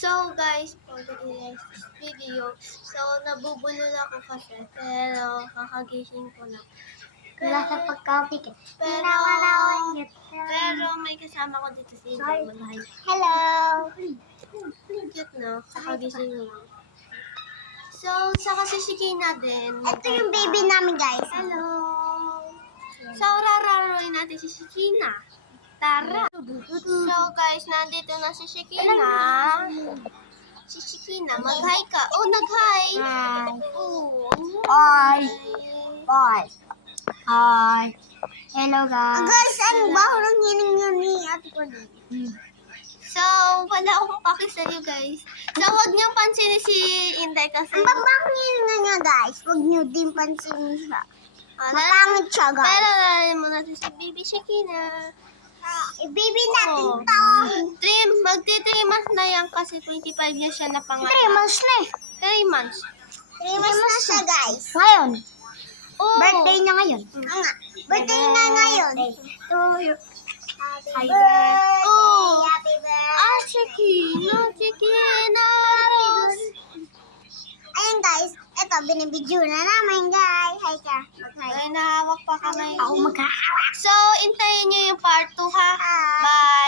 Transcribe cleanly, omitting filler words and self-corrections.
So guys, for today's video, nabubulol ako kasi, pero kakagising ko na. Wala sa pagkapit. Pero may kasama ko dito si Inday. Hello! Cute no? Kakagising lang. So, sa kasisikin din. Ito yung baby namin, guys. Hello! So, rararoin natin si Shikina. Tara! So guys, nandito na si Shikina. Si Shikina, mag-hi ka. Oh, nag-hi! Hi! Oh, Hi! Bye! Hi! Hello, guys! guys, ano ba? Walang hining yun ni Ate Pauline. So, wala akong paki sa'yo, guys. So, huwag niyong pansinin si Inday kasi... Ang babangin na niya, guys. Huwag niyo din pansinin siya. Ah, Mapangit siya, guys. Pero lalagyan mo natin si Baby Shikina. I-baby natin Oh. to. Magti-3 months na yan kasi 25 years siya na 3 pangalan. months na eh. 3 months. 3 months na siya, guys. Ngayon. Oh. Birthday niya ngayon. Nga. Birthday na ngayon. To you. Happy birthday. Oh. Happy birthday. Ah, Shikina Rose. Ayan, guys. Ito, binibidyo na namin, guys. Hi ka. Mag-hi. Ay, nahawak pa kamay. Ako mag-hawak. So, intayin niyo yung part 2 ha. Hi. Bye.